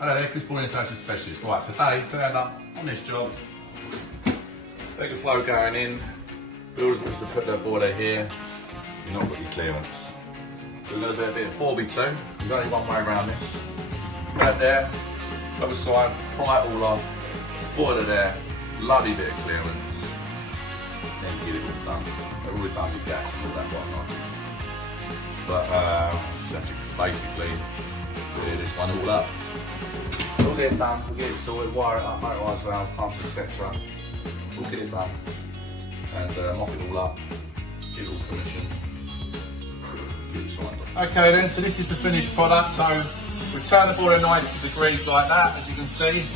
Hello there, Chris Bourne, specialist. Right, today turned up on this job. Leg of flow going in. Builders wants to put their boiler here. You're not got your clearance. So we're going to do a bit of 4x2. There's only one way around this. Right there, other side, pry it all off. Boiler there, bloody bit of clearance. Then get it all done. They're always done with gas and all that whatnot. But just have to basically clear this one all up. We'll get it done, we'll get it sorted, wire it up, motorised valves, pumps, etc. We'll get it done and mop it all up, get it all commissioned, get it signed off. Okay then, so this is the finished product. So we turn the boiler 90 degrees like that, as you can see.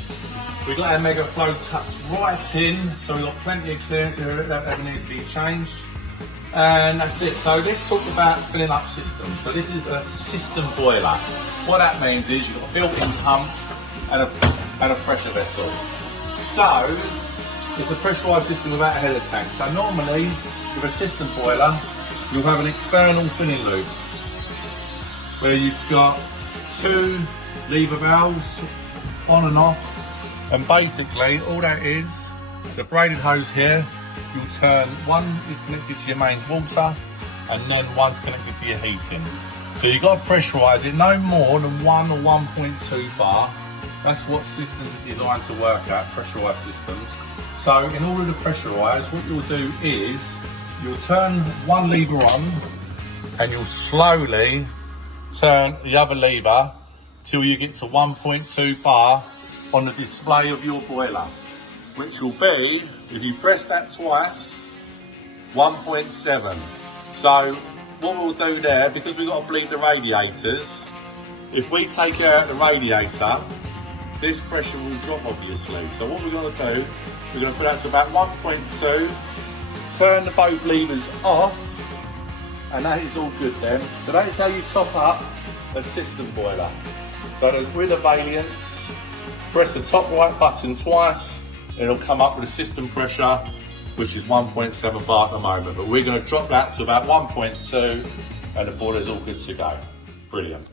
We've got our mega flow tucked right in, so we've got plenty of clearance if that ever needs to be changed. And that's it. So let's talk about filling up systems. So this is a system boiler. What that means is you've got a built-in pump and a pressure vessel. So it's a pressurised system without a header tank. So normally with a system boiler, you'll have an external filling loop where you've got two lever valves on and off, and basically all that is a braided hose here. You'll turn, one is connected to your mains water and then one's connected to your heating. So you've got to pressurise it no more than 1 or 1.2 bar. That's what systems are designed to work at, pressurised systems. So in order to pressurise, what you'll do is you'll turn one lever on and you'll slowly turn the other lever till you get to 1.2 bar on the display of your boiler, which will be, if you press that twice, 1.7. So what we'll do there, because we've got to bleed the radiators, if we take out the radiator, this pressure will drop obviously. So what we're going to do, we're going to put that to about 1.2, turn the both levers off, and that is all good then. So that is how you top up a system boiler. So with the valiance, press the top right button twice, it'll come up with a system pressure, which is 1.7 bar at the moment. But we're going to drop that to about 1.2 and the boiler's all good to go. Brilliant.